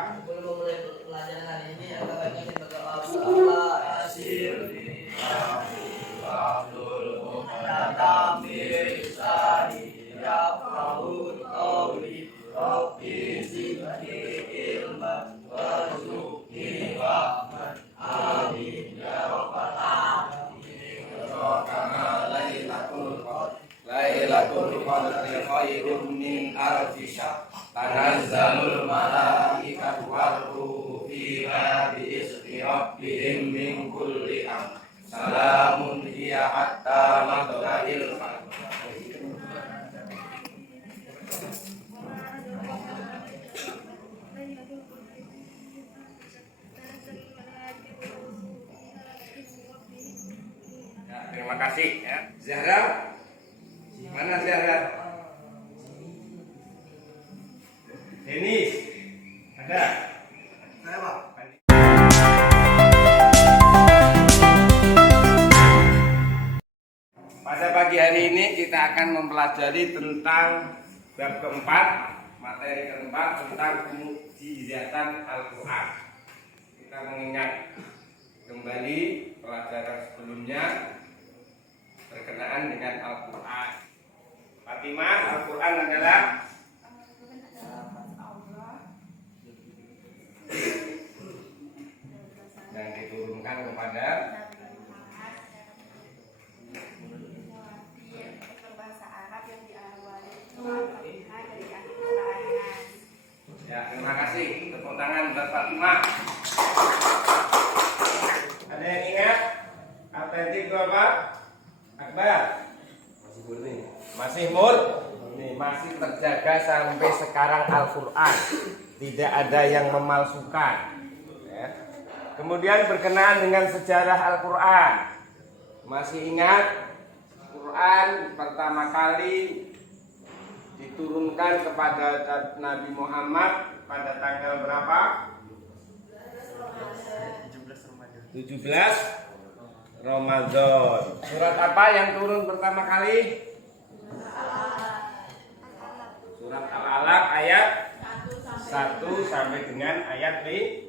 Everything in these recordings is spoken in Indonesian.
Sebelum memulai pelajaran hari ini, akan kita berdoa kepada Allah. Asyir Abdul Muhammad Sari Yaqul Qawli Rabbi zidni ilman warzuqni rahman amin ya rabbal alamin. Lailatul Qadri khairum min alfi syahr. Tanazzalul malaikatu war ruhu fiha bi'izni rabbihim min kulli amr. Salamun hiya hatta matla'il fajr. Ya, terima kasih ya. Zahra, mana Zahra? Denis, ada? Saya Pak. Pada pagi hari ini kita akan mempelajari tentang bab keempat, materi keempat tentang mukjizatan Al-Quran. Kita mengingat kembali pelajaran sebelumnya berkenaan dengan Al-Quran. Fatimah, Al-Quran adalah yang diturunkan kepada bahasa Arab yang diawali Al-Fatihah dari akhir Quran. ya, terima kasih. Tepuk tangan buat Fatimah. Ada yang ingat? Autentik itu apa? Akbar? Masih murni. Masih murni. Masih terjaga sampai sekarang Al-Quran. Tidak ada yang memalsukan ya. Kemudian berkenaan dengan sejarah Al-Quran. Masih ingat Quran pertama kali diturunkan kepada Nabi Muhammad pada tanggal berapa? 17 Ramadan. Surat apa yang turun pertama kali? Surat Al-Alaq ayat 1 sampai dengan ayat 5.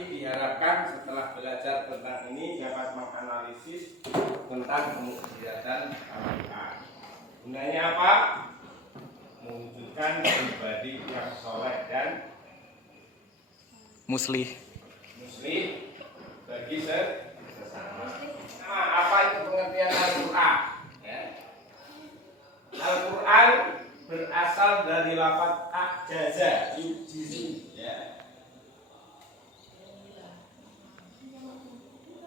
Diharapkan setelah belajar tentang ini dapat menganalisis tentang kemukjizatan Al-Quran. Gunanya apa? Mewujudkan pribadi yang soleh dan muslih bagi sesama. Nah, apa itu pengertian Al-Quran? Ya. Al-Quran berasal dari lafaz ajaza, yujizu, ya.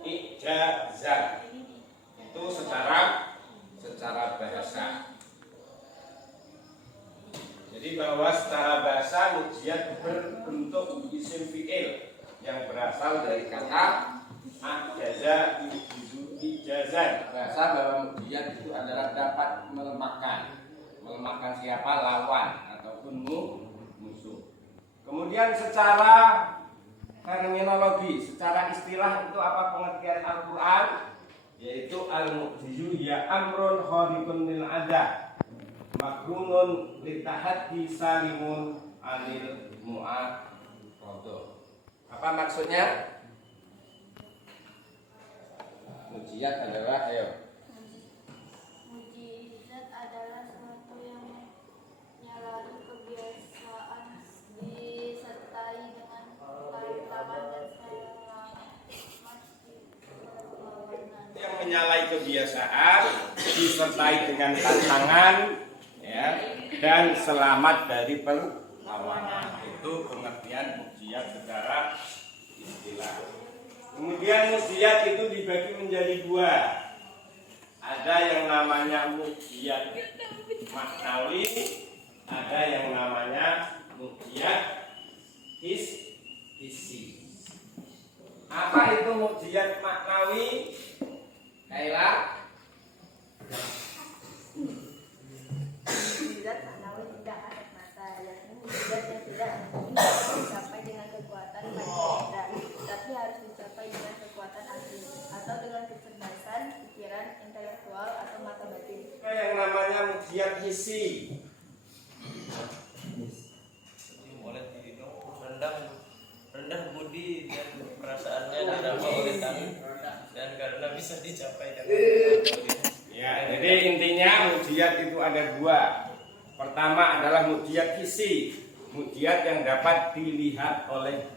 Ijazah itu secara bahasa. Jadi bahwa secara bahasa mukjizat berbentuk isim fi'il yang berasal dari kata ajaza, yujizu, ijazah. Bahasa bahwa mukjizat itu adalah dapat melemahkan siapa? Lawan ataupun musuh. Kemudian secara terminologi, secara istilah itu apa pengertian Al-Quran? Yaitu al-mu'jizu ya amrun khariqun lil ada, makrunun litahaddi salimun anil mu'arodo. Apa maksudnya? Mukjizat adalah Mukjizat adalah sesuatu yang menyalahi kebiasaan disertai dengan tantangan dan yang menyalahi kebiasaan disertai dengan tantangan ya, dan selamat dari perlawanan. Itu pengertian mukjizat secara istilah. Kemudian mukjizat itu dibagi menjadi dua. Ada yang namanya mukjizat maknawi, ada yang namanya mukjizat hissi. Apa itu mukjizat maknawi? Kaila? mukjizat maknawi tidak kasat mata, yakni mukjizat yang tidak dapat dicapai dengan kekuatan manusia, tapi harus dicapai dengan kekuatan asli atau dengan kecerdasan, pikiran, intelektual atau mata batin. Yang namanya mukjizat hissi. Boleh di rendang. bisa dicapai dengan Ya, jadi intinya mukjizat itu ada dua. Pertama adalah mukjizat hissi, mukjizat yang dapat dilihat oleh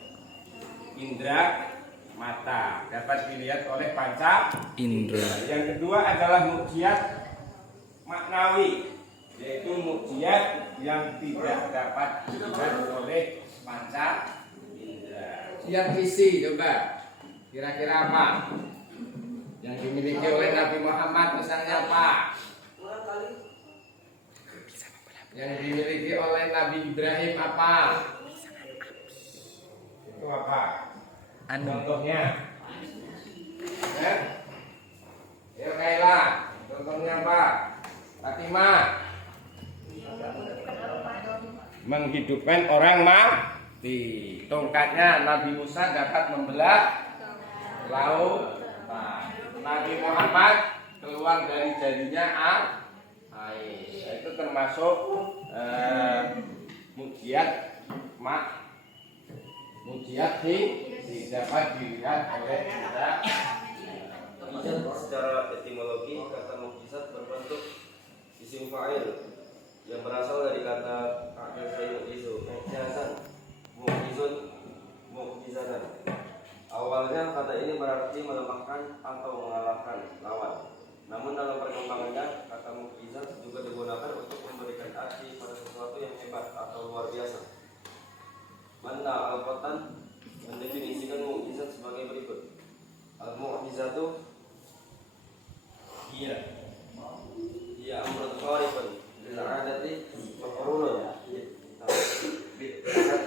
indera mata, dapat dilihat oleh panca indera. Yang kedua adalah mukjizat maknawi, yaitu mukjizat yang tidak dapat dilihat oleh panca indera. Mukjizat hissi coba, kira-kira apa? Yang dimiliki oleh Nabi Muhammad misalnya apa? Yang dimiliki oleh Nabi Ibrahim apa? Itu apa? Contohnya? Ya? Ya Kaila, contohnya apa? Fatimah. Menghidupkan orang mati. Tongkatnya Nabi Musa dapat membelah laut. Nabi Muhammad keluar dari jarinya air. Itu termasuk mukjizat mukjizat dapat dilihat oleh kita. Secara etimologi kata mukjizat berbentuk isim fa'il yang berasal dari kata mukjizatan. Awalnya kata ini berarti melemahkan atau mengalahkan lawan. Namun dalam perkembangannya kata mukjizat juga digunakan untuk memberikan arti pada sesuatu yang hebat atau luar biasa. Mana Al-Qatan mendefinisikan mukjizat sebagai berikut. Al-mu'jizatu hiya amrun kharifun bil 'adati maqrunun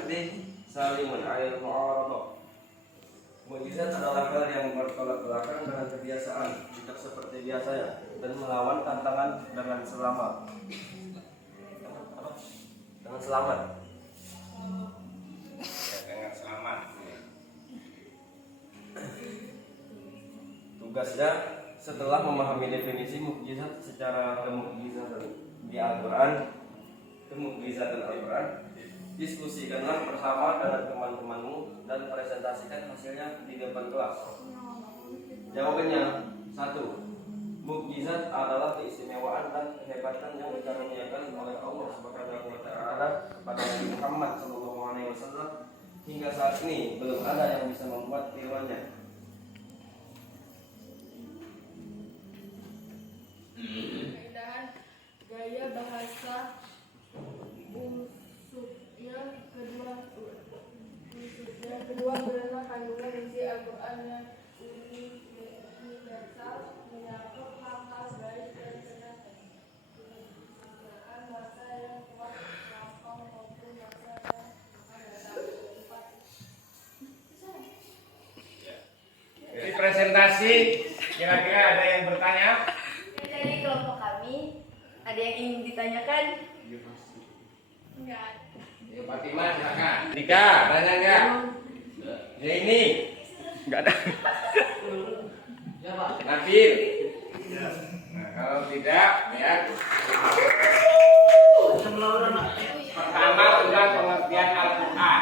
bi salimun 'ala al-mu'aradah. Mukjizat adalah hal yang bertolak belakang dengan kebiasaan, tidak seperti biasanya, dan melawan tantangan dengan selamat. Dengan selamat. Ya, dengan selamat. Tugasnya setelah memahami definisi mukjizat secara kemukjizatan di Al-Quran, diskusikanlah bersama dengan teman-temanmu dan presentasikan hasilnya di depan kelas. Jawabannya 1. Mukjizat adalah keistimewaan dan kehebatan yang dikaruniakan oleh Allah Subhanahu wa taala kepada Nabi Muhammad SAW. Hingga saat ini belum ada yang bisa membuat tiruannya. Keindahan gaya bahasa kedua adalah kandungan isi Al-Quran yang universal, menyakup hal-hal baik dan kenyataan, bahasa yang kuat, gampang maupun bahasa yang akan datang. Jadi presentasi, kira-kira ada yang bertanya? Dari kelompok kami, ada yang ingin ditanyakan? Enggak. Ya, Fatimah silakan. Dika, tanya enggak? Ya ini. Enggak ada. Ya Pak. Nabil. Nah, kalau tidak, ya. Pertama tentang pengertian Al-Quran.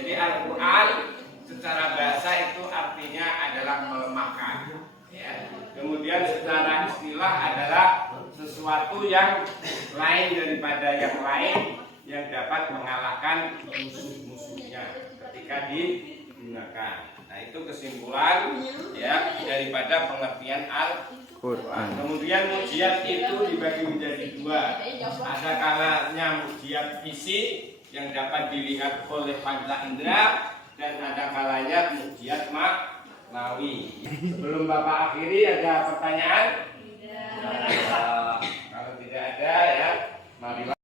Jadi Al-Quran secara bahasa itu artinya adalah melemahkan. Ya. Kemudian secara istilah adalah sesuatu yang lain daripada yang lain yang dapat mengalahkan musuh-musuhnya ketika digunakan. Nah, itu kesimpulan ya daripada pengertian Al-Quran. Kemudian mukjizat itu dibagi menjadi dua. Ada kalanya mukjizat fisik yang dapat dilihat oleh panca indera dan ada kalanya mukjizat maknawi. Sebelum Bapak akhiri ada pertanyaan? Tidak. Kalau tidak ada ya, marilah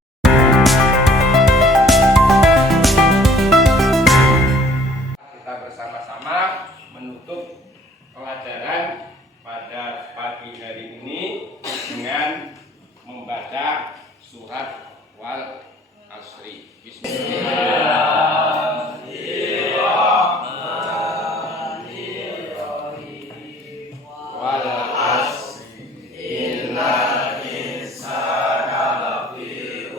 kita bersama-sama menutup pelajaran pada pagi hari ini dengan membaca surat Wal Asri. Bismillahirrahmanirrahim. Wal Asri innal insana lafi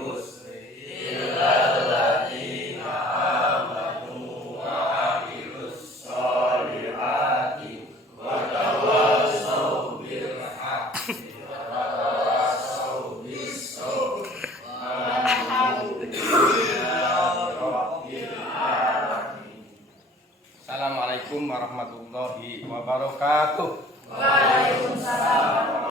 Assalamualaikum warahmatullahi wabarakatuh. Waalaikumsalam.